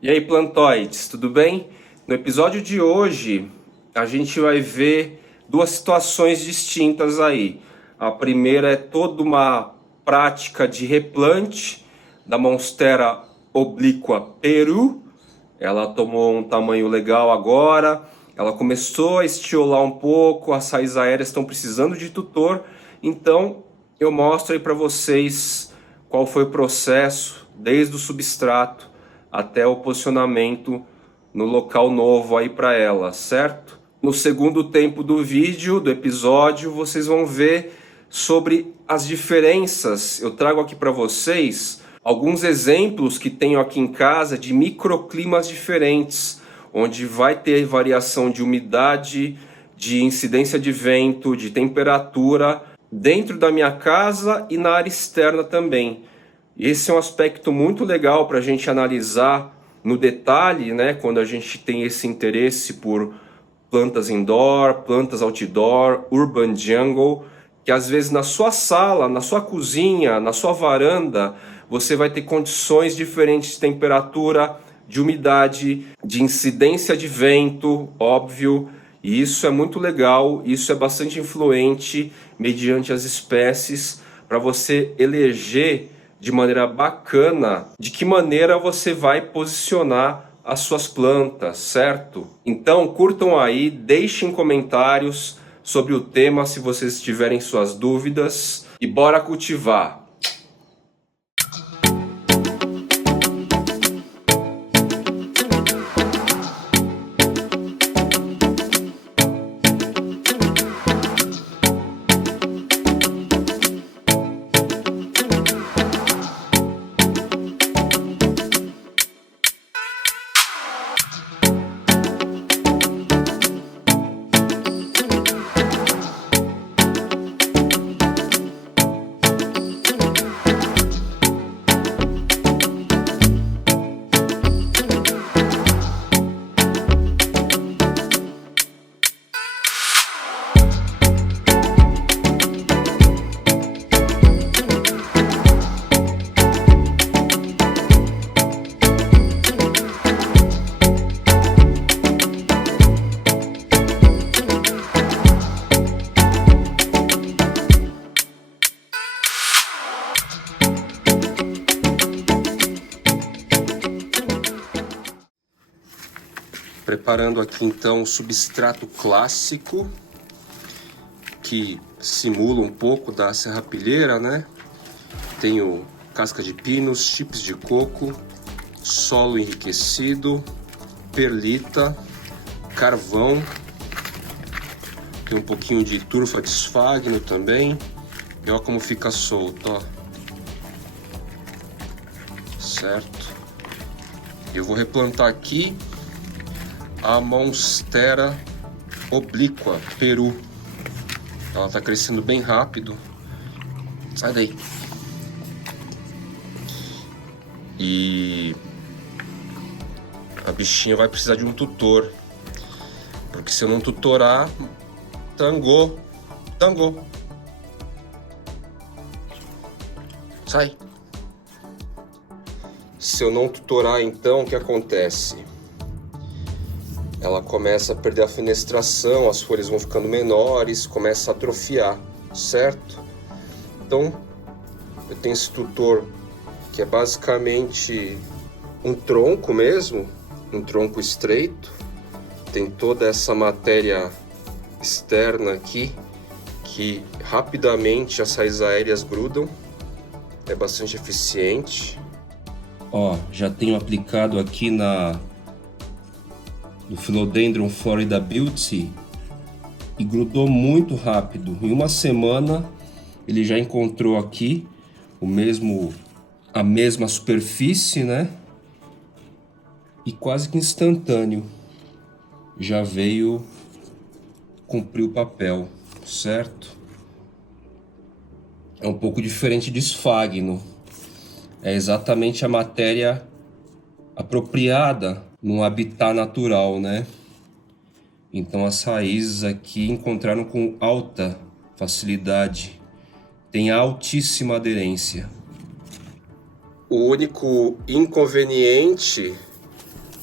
E aí, plantoides, tudo bem? No episódio de hoje, a gente vai ver duas situações distintas aí. A primeira é toda uma prática de replante da Monstera obliqua Peru. Ela tomou um tamanho legal agora, ela começou a estiolar um pouco, as raízes aéreas estão precisando de tutor, então eu mostro aí para vocês qual foi o processo, desde o substrato até o posicionamento no local novo aí para ela, certo? No segundo tempo do vídeo, do episódio, vocês vão ver sobre as diferenças. Eu trago aqui para vocês alguns exemplos que tenho aqui em casa de microclimas diferentes, onde vai ter variação de umidade, de incidência de vento, de temperatura dentro da minha casa e na área externa também. Esse é um aspecto muito legal para a gente analisar no detalhe, né? Quando a gente tem esse interesse por plantas indoor, plantas outdoor, urban jungle, que às vezes na sua sala, na sua cozinha, na sua varanda, você vai ter condições diferentes de temperatura, de umidade, de incidência de vento, óbvio, e isso é muito legal, isso é bastante influente mediante as espécies para você eleger de maneira bacana de que maneira você vai posicionar as suas plantas, certo? Então curtam aí, deixem comentários sobre o tema se vocês tiverem suas dúvidas e bora cultivar! Preparando aqui então o substrato clássico, que simula um pouco da serrapilheira, né? Tenho casca de pinos, chips de coco, solo enriquecido, perlita, carvão, tem um pouquinho de turfa de esfagno também, e olha como fica solto, ó. Certo? Eu vou replantar aqui a Monstera obliqua Peru. Ela está crescendo bem rápido. Sai daí. E a bichinha vai precisar de um tutor, porque se eu não tutorar, tangou. Sai. Se eu não tutorar, então o que acontece? Ela começa a perder a fenestração, as folhas vão ficando menores, começa a atrofiar, certo? Então, eu tenho esse tutor que é basicamente um tronco mesmo, um tronco estreito. Tem toda essa matéria externa aqui, que rapidamente as raízes aéreas grudam, é bastante eficiente. Ó, já tenho aplicado aqui do Philodendron Florida Beauty e grudou muito rápido. Em uma semana ele já encontrou aqui a mesma superfície, né? E quase que instantâneo já veio cumprir o papel, certo? É um pouco diferente de esfagno. É exatamente a matéria apropriada num habitat natural, né? Então as raízes aqui encontraram com alta facilidade, tem altíssima aderência. O único inconveniente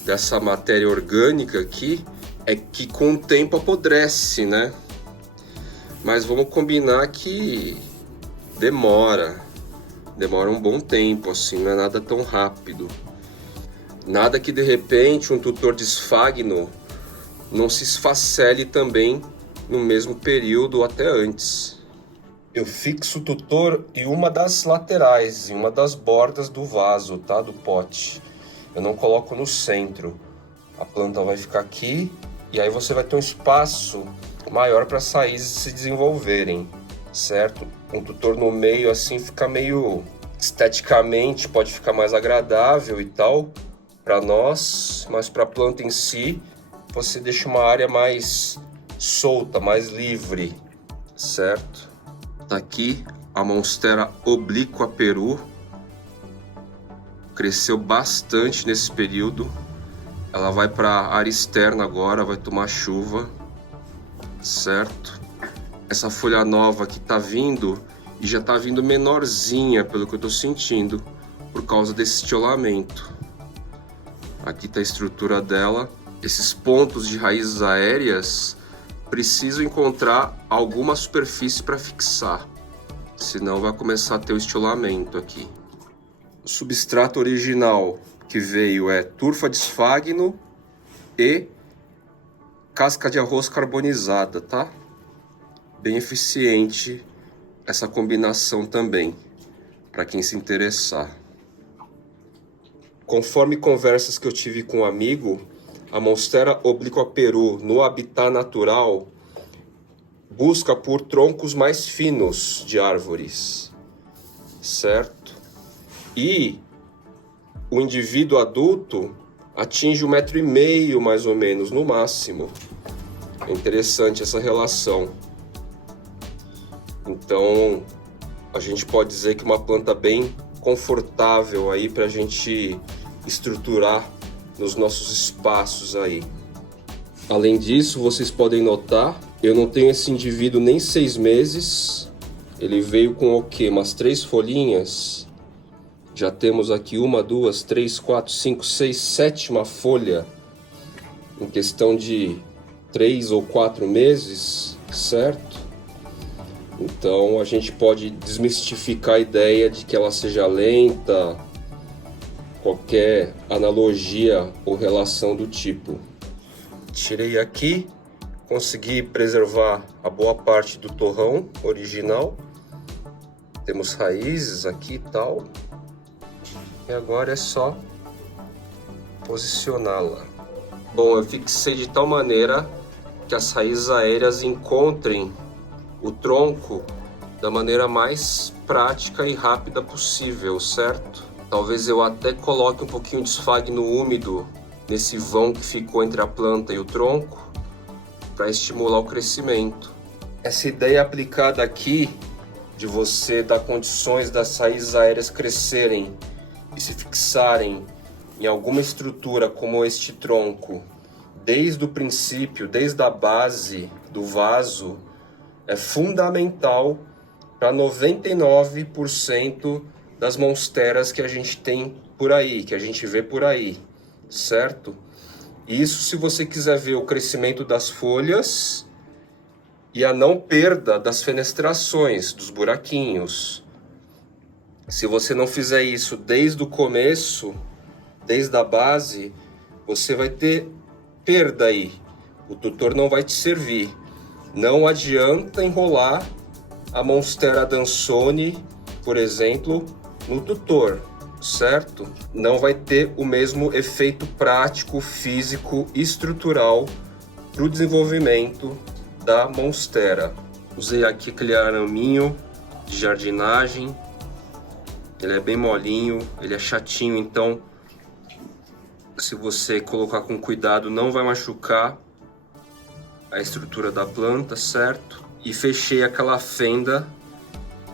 dessa matéria orgânica aqui é que com o tempo apodrece, né? Mas vamos combinar que demora um bom tempo, assim, não é nada tão rápido. Nada que de repente um tutor de esfagno não se esfacele também no mesmo período ou até antes. Eu fixo o tutor em uma das laterais, em uma das bordas do vaso, tá? Do pote. Eu não coloco no centro. A planta vai ficar aqui e aí você vai ter um espaço maior para as raízes se desenvolverem, certo? Um tutor no meio assim fica meio esteticamente, pode ficar mais agradável e tal para nós, mas para a planta em si, você deixa uma área mais solta, mais livre, certo? Tá aqui a Monstera obliqua Peru, cresceu bastante nesse período. Ela vai para a área externa agora, vai tomar chuva, certo? Essa folha nova que tá vindo, e já tá vindo menorzinha, pelo que eu tô sentindo, por causa desse estiolamento. Aqui tá a estrutura dela. Esses pontos de raízes aéreas precisam encontrar alguma superfície para fixar, senão vai começar a ter o estiolamento aqui. O substrato original que veio é turfa de esfagno e casca de arroz carbonizada, tá? Bem eficiente essa combinação também, para quem se interessar. Conforme conversas que eu tive com um amigo, a Monstera obliqua Peru no habitat natural busca por troncos mais finos de árvores, certo? E o indivíduo adulto atinge 1,5 m mais ou menos, no máximo. É interessante essa relação. Então, a gente pode dizer que uma planta bem confortável aí para a gente estruturar nos nossos espaços aí. Além disso, vocês podem notar, eu não tenho esse indivíduo nem 6 meses. Ele veio com o quê? Umas 3 folhinhas. Já temos aqui 1, 2, 3, 4, 5, 6, 7ª folha em questão de 3 ou 4 meses, certo? Então a gente pode desmistificar a ideia de que ela seja lenta, qualquer analogia ou relação do tipo. Tirei aqui, consegui preservar a boa parte do torrão original. Temos raízes aqui e tal. E agora é só posicioná-la. Bom, eu fixei de tal maneira que as raízes aéreas encontrem o tronco da maneira mais prática e rápida possível, certo? Talvez eu até coloque um pouquinho de esfagno úmido nesse vão que ficou entre a planta e o tronco para estimular o crescimento. Essa ideia aplicada aqui de você dar condições das raízes aéreas crescerem e se fixarem em alguma estrutura como este tronco, desde o princípio, desde a base do vaso, é fundamental para 99% das monsteras que a gente tem por aí, que a gente vê por aí, certo? Isso se você quiser ver o crescimento das folhas e a não perda das fenestrações, dos buraquinhos. Se você não fizer isso desde o começo, desde a base, você vai ter perda aí. O tutor não vai te servir. Não adianta enrolar a Monstera adansoni, por exemplo, no tutor, certo? Não vai ter o mesmo efeito prático, físico e estrutural para o desenvolvimento da Monstera. Usei aqui aquele araminho de jardinagem. Ele é bem molinho, ele é chatinho, então se você colocar com cuidado não vai machucar a estrutura da planta, certo? E fechei aquela fenda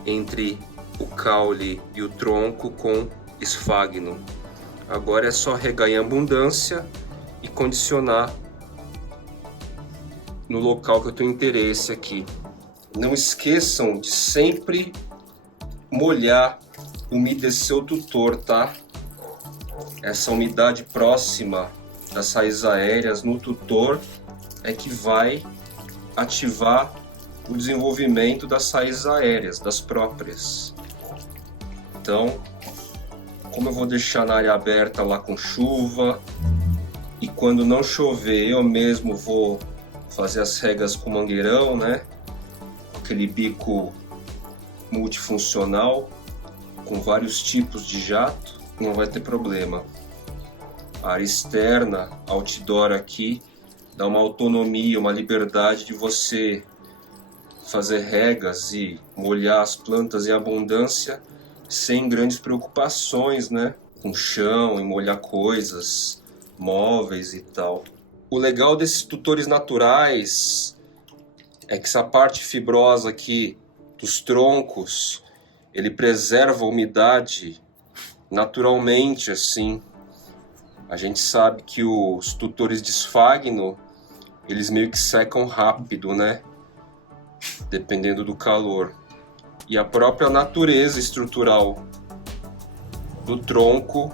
entre o caule e o tronco com esfagno. Agora é só regar em abundância e condicionar no local que eu tenho interesse aqui. Não esqueçam de sempre molhar, umedecer o tutor, tá? Essa umidade próxima das raízes aéreas no tutor é que vai ativar o desenvolvimento das raízes aéreas, das próprias. Então, como eu vou deixar na área aberta lá com chuva, e quando não chover eu mesmo vou fazer as regas com mangueirão, né? Aquele bico multifuncional, com vários tipos de jato, não vai ter problema. A área externa, outdoor aqui, dá uma autonomia, uma liberdade de você fazer regas e molhar as plantas em abundância sem grandes preocupações, né? Com chão e molhar coisas, móveis e tal. O legal desses tutores naturais é que essa parte fibrosa aqui dos troncos, ele preserva a umidade naturalmente, assim. A gente sabe que os tutores de esfagno, eles meio que secam rápido, né? Dependendo do calor. E a própria natureza estrutural do tronco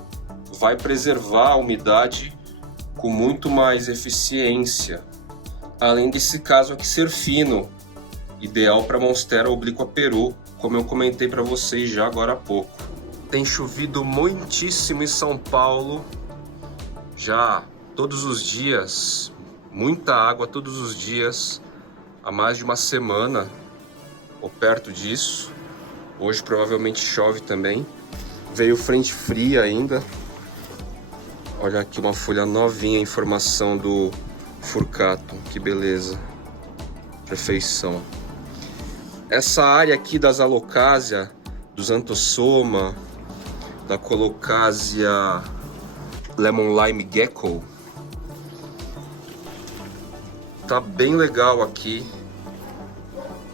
vai preservar a umidade com muito mais eficiência. Além desse caso aqui ser fino, ideal para Monstera oblíqua peru, como eu comentei para vocês já agora há pouco. Tem chovido muitíssimo em São Paulo, já todos os dias, muita água todos os dias, há mais de uma semana, ou perto disso. Hoje provavelmente chove também. Veio frente fria ainda. Olha aqui uma folha novinha, informação do Furcato, que beleza, perfeição. Essa área aqui das Alocasia, dos Anthosoma, da Colocasia Lemon Lime Gecko, tá bem legal aqui,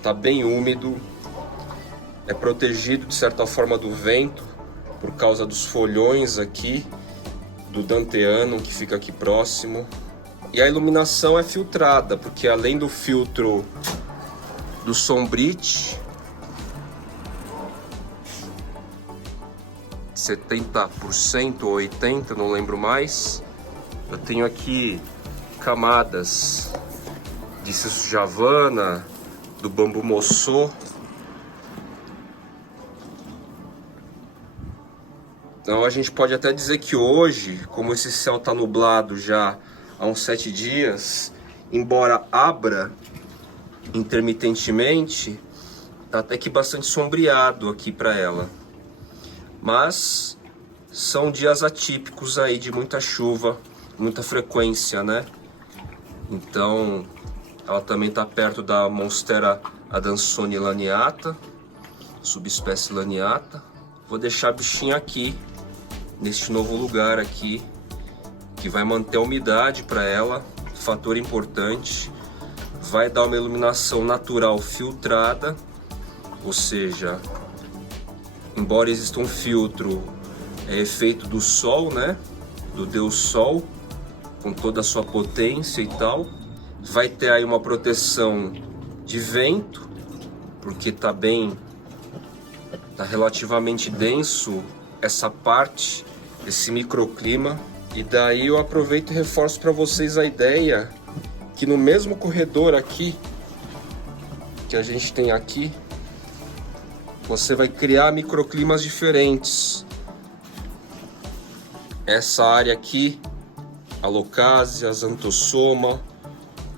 tá bem úmido, é protegido de certa forma do vento por causa dos folhões aqui do Danteanum que fica aqui próximo. E a iluminação é filtrada, porque além do filtro do Sombrite, 70% ou 80%, não lembro mais, eu tenho aqui camadas de Cisso Javana, do Bambu Moçô. Então a gente pode até dizer que hoje, como esse céu está nublado já há uns 7 dias, embora abra intermitentemente, tá até que bastante sombreado aqui para ela. Mas são dias atípicos aí de muita chuva, muita frequência, né? Então ela também está perto da Monstera adansoni laniata, subespécie laniata. Vou deixar a bichinha aqui, neste novo lugar aqui, que vai manter a umidade para ela, fator importante. Vai dar uma iluminação natural filtrada, ou seja, embora exista um filtro, é efeito do sol, né? Do Deus Sol, com toda a sua potência e tal. Vai ter aí uma proteção de vento, porque tá relativamente denso essa parte, esse microclima. E daí eu aproveito e reforço para vocês a ideia que no mesmo corredor aqui, que a gente tem aqui, você vai criar microclimas diferentes. Essa área aqui, Alocasia, Anthosoma,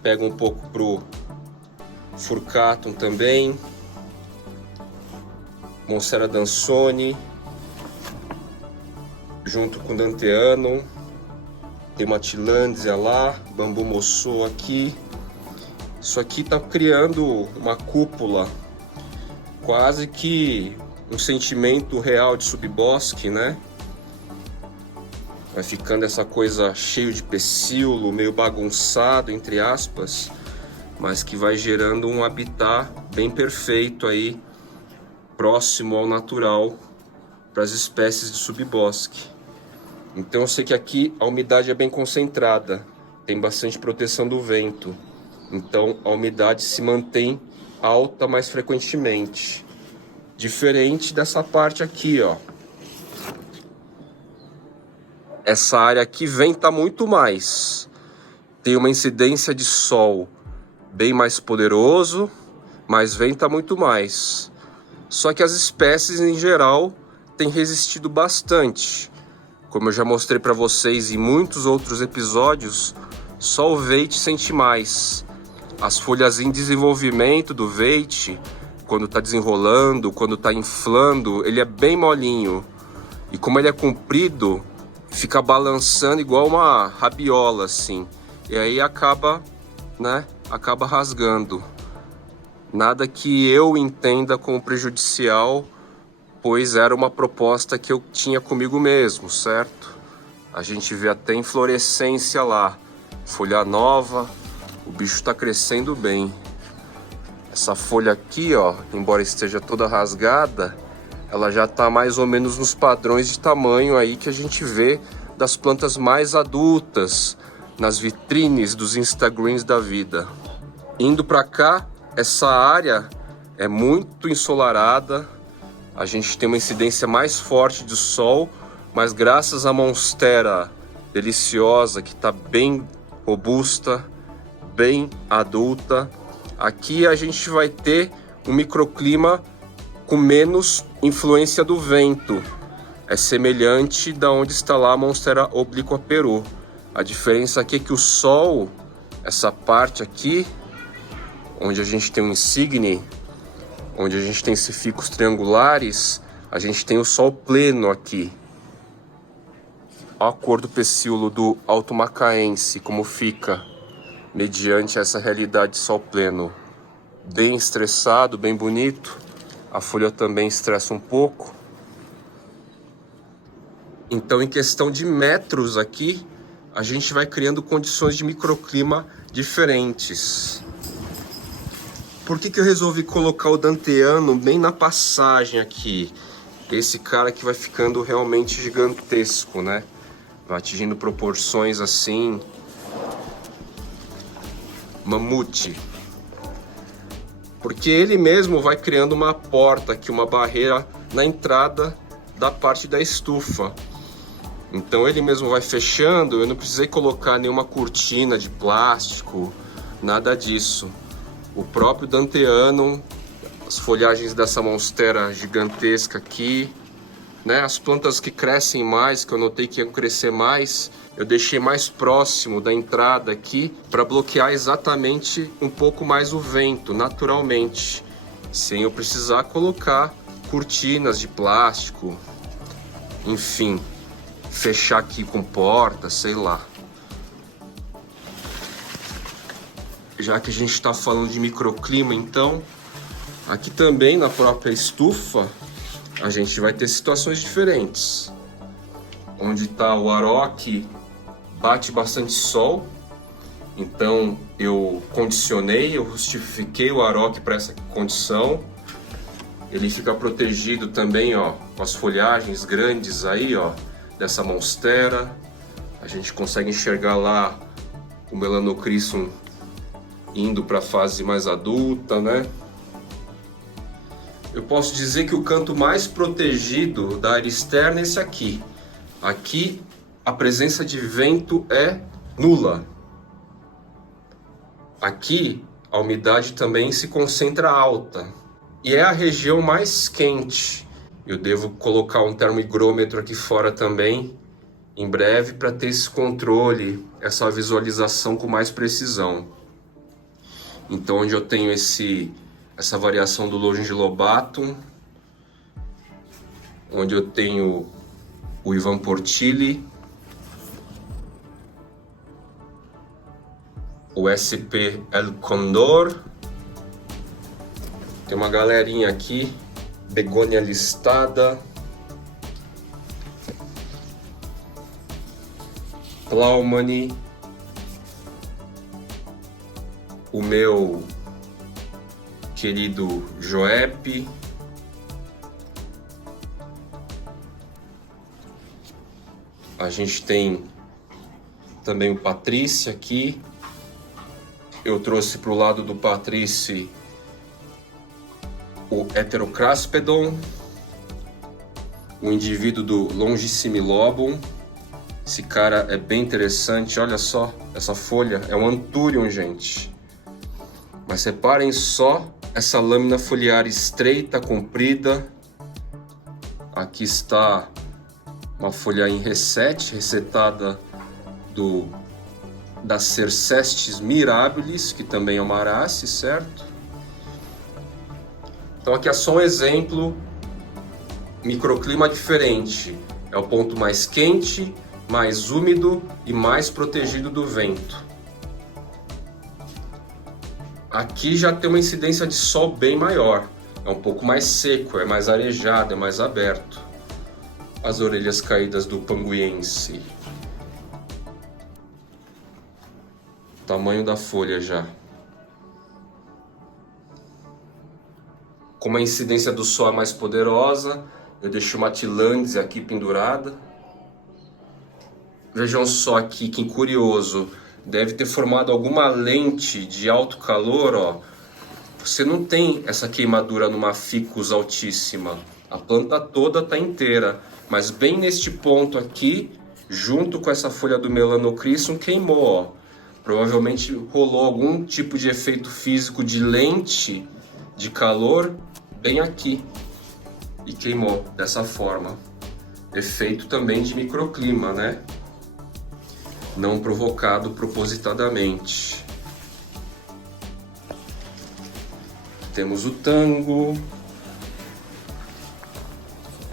pega um pouco pro Furcatum também, Monstera adansoni, junto com Danteanum, tem uma Tillandsia lá, Bambu Moçô aqui. Isso aqui tá criando uma cúpula, quase que um sentimento real de subbosque, né? Vai ficando essa coisa cheio de pecíolo, meio bagunçado, entre aspas, mas que vai gerando um habitat bem perfeito aí, próximo ao natural, para as espécies de subbosque. Então eu sei que aqui a umidade é bem concentrada, tem bastante proteção do vento, então a umidade se mantém alta mais frequentemente. Diferente dessa parte aqui, ó. essa área aqui venta muito mais. Tem uma incidência de sol bem mais poderoso, mas venta muito mais. Só que as espécies em geral têm resistido bastante. Como eu já mostrei para vocês em muitos outros episódios, só o veite sente mais. As folhas em desenvolvimento do veite, quando está desenrolando, quando está inflando, ele é bem molinho. E como ele é comprido, fica balançando igual uma rabiola assim. E aí acaba rasgando. Nada que eu entenda como prejudicial, pois era uma proposta que eu tinha comigo mesmo, certo? A gente vê até inflorescência lá, folha nova, o bicho tá crescendo bem. Essa folha aqui, ó, embora esteja toda rasgada, ela já tá mais ou menos nos padrões de tamanho aí que a gente vê das plantas mais adultas, nas vitrines dos Instagrams da vida. Indo para cá, essa área é muito ensolarada, a gente tem uma incidência mais forte de sol, mas graças à monstera deliciosa, que está bem robusta, bem adulta, aqui a gente vai ter um microclima com menos influência do vento. É semelhante da onde está lá a monstera obliqua peru. A diferença aqui é que o sol, essa parte aqui, onde a gente tem um insigne, onde a gente tem ficus triangulares, a gente tem o sol pleno aqui. Olha a cor do pecíolo do Alto Macaense, como fica mediante essa realidade de sol pleno. Bem estressado, bem bonito. A folha também estressa um pouco. Então, em questão de metros aqui, a gente vai criando condições de microclima diferentes. Por que eu resolvi colocar o Danteano bem na passagem aqui? Esse cara que vai ficando realmente gigantesco, né? Vai atingindo proporções assim, mamute. Porque ele mesmo vai criando uma porta aqui, uma barreira na entrada da parte da estufa. Então ele mesmo vai fechando, eu não precisei colocar nenhuma cortina de plástico, nada disso. O próprio Danteano, as folhagens dessa monstera gigantesca aqui, né? As plantas que crescem mais, que eu notei que iam crescer mais, eu deixei mais próximo da entrada aqui para bloquear exatamente um pouco mais o vento, naturalmente, sem eu precisar colocar cortinas de plástico, enfim, fechar aqui com porta, sei lá. Já que a gente está falando de microclima, então, aqui também na própria estufa, a gente vai ter situações diferentes. Onde está o aroque, bate bastante sol, então eu condicionei, eu justifiquei o aroque para essa condição. Ele fica protegido também, ó, com as folhagens grandes aí, ó, dessa monstera. A gente consegue enxergar lá o Melanocrisum indo para a fase mais adulta, né? Eu posso dizer que o canto mais protegido da área externa é esse aqui. Aqui a presença de vento é nula. Aqui a umidade também se concentra alta. E é a região mais quente. Eu devo colocar um termohigrômetro aqui fora também, em breve, para ter esse controle, essa visualização com mais precisão. Então, onde eu tenho essa variação do Longilobatum, onde eu tenho o Ivan Portilli, o SP El Condor, tem uma galerinha aqui, Begônia listada, Plaumani, o meu querido Joep, a gente tem também o Patrícia aqui. Eu trouxe para o lado do Patrícia o Heterocraspedon, o indivíduo do Longissimilobum, Esse cara é bem interessante, olha só, essa folha é um Anthurium, gente. Mas reparem só essa lâmina foliar estreita, comprida. Aqui está uma folha em reset, resetada da Cercestes mirabilis, que também é uma arace, certo? Então aqui é só um exemplo, microclima diferente. É o ponto mais quente, mais úmido e mais protegido do vento. Aqui já tem uma incidência de sol bem maior. É um pouco mais seco, é mais arejado, é mais aberto. As orelhas caídas do panguiense. Tamanho da folha já. Como a incidência do sol é mais poderosa, eu deixo uma tillandsia aqui pendurada. Vejam só aqui que curioso. Deve ter formado alguma lente de alto calor, ó. Você não tem essa queimadura numa ficus altíssima. A planta toda está inteira. Mas bem neste ponto aqui, junto com essa folha do Melanocrisum, queimou, ó. Provavelmente rolou algum tipo de efeito físico de lente de calor bem aqui. E queimou dessa forma. Efeito também de microclima, né? Não provocado propositadamente. Temos o tango.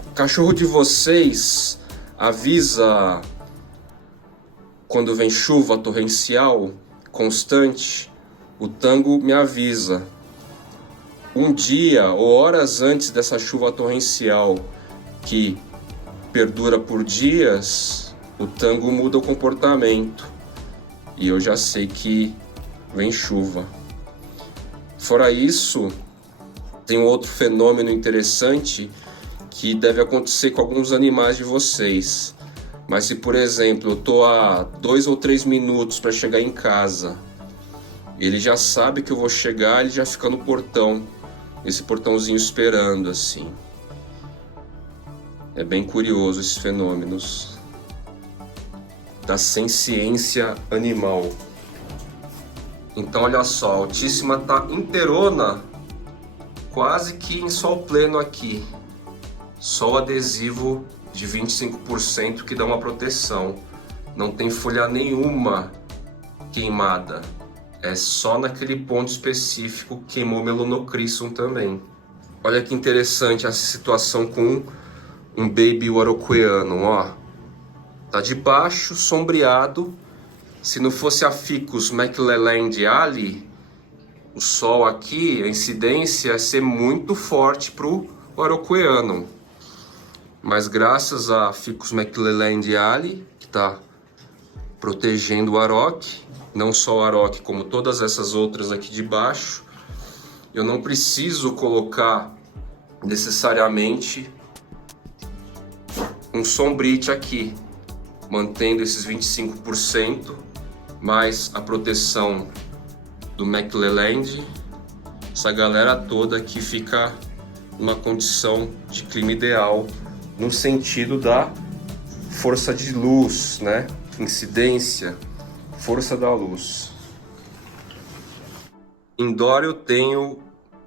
O cachorro de vocês avisa quando vem chuva torrencial constante? O tango me avisa. Um dia ou horas antes dessa chuva torrencial que perdura por dias, o tango muda o comportamento e eu já sei que vem chuva. Fora isso, tem um outro fenômeno interessante que deve acontecer com alguns animais de vocês. Mas se, por exemplo, eu tô a 2 ou 3 minutos para chegar em casa, ele já sabe que eu vou chegar, ele já fica no portão, esse portãozinho esperando assim. É bem curioso esses fenômenos da senciência animal. Então olha só, a Altíssima tá inteirona, quase que em sol pleno aqui. Só o adesivo de 25% que dá uma proteção. Não tem folha nenhuma queimada. É só naquele ponto específico que queimou Melanocrisum também. Olha que interessante essa situação com um baby Warocqueanum, ó. Tá de baixo, sombreado. Se não fosse a Ficus maclelandiale, o sol aqui, a incidência ia ser muito forte pro Warocqueanum. Mas graças a Ficus maclelandiale, que está protegendo o Aroque, não só o Aroque, como todas essas outras aqui de baixo, eu não preciso colocar necessariamente um sombrite aqui, mantendo esses 25%, mais a proteção do McLeland. Essa galera toda aqui fica numa condição de clima ideal, no sentido da força de luz, né? Incidência, força da luz. Indoor eu tenho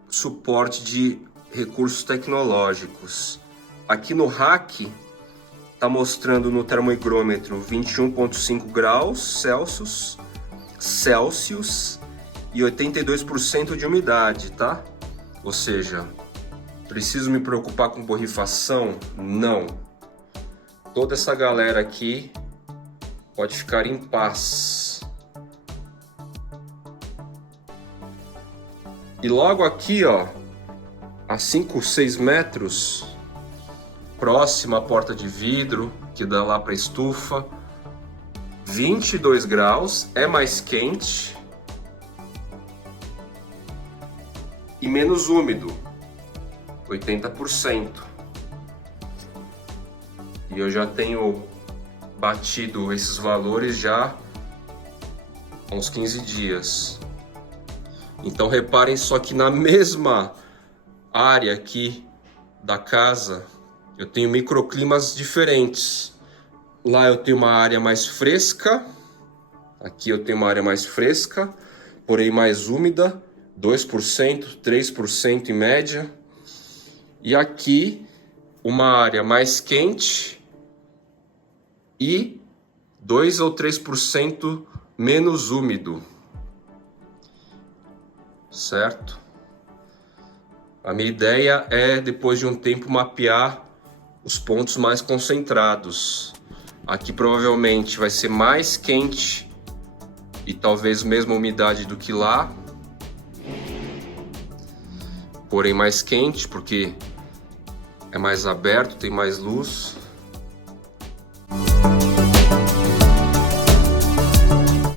suporte de recursos tecnológicos. Aqui no rack está mostrando no termoigrômetro 21,5 graus Celsius e 82% de umidade, tá? Ou seja, preciso me preocupar com borrifação? Não. Toda essa galera aqui pode ficar em paz. E logo aqui, ó, a 5, 6 metros, próxima à porta de vidro, que dá lá para a estufa, 22 graus, é mais quente e menos úmido, 80%. E eu já tenho batido esses valores já há uns 15 dias. Então reparem só que na mesma área aqui da casa eu tenho microclimas diferentes. Lá eu tenho uma área mais fresca, aqui eu tenho uma área mais fresca, porém mais úmida, 2%, 3% em média. E aqui uma área mais quente e 2 ou 3% menos úmido, certo? A minha ideia é, depois de um tempo, mapear os pontos mais concentrados. Aqui provavelmente vai ser mais quente e talvez mesma umidade do que lá, porém mais quente porque é mais aberto, tem mais luz.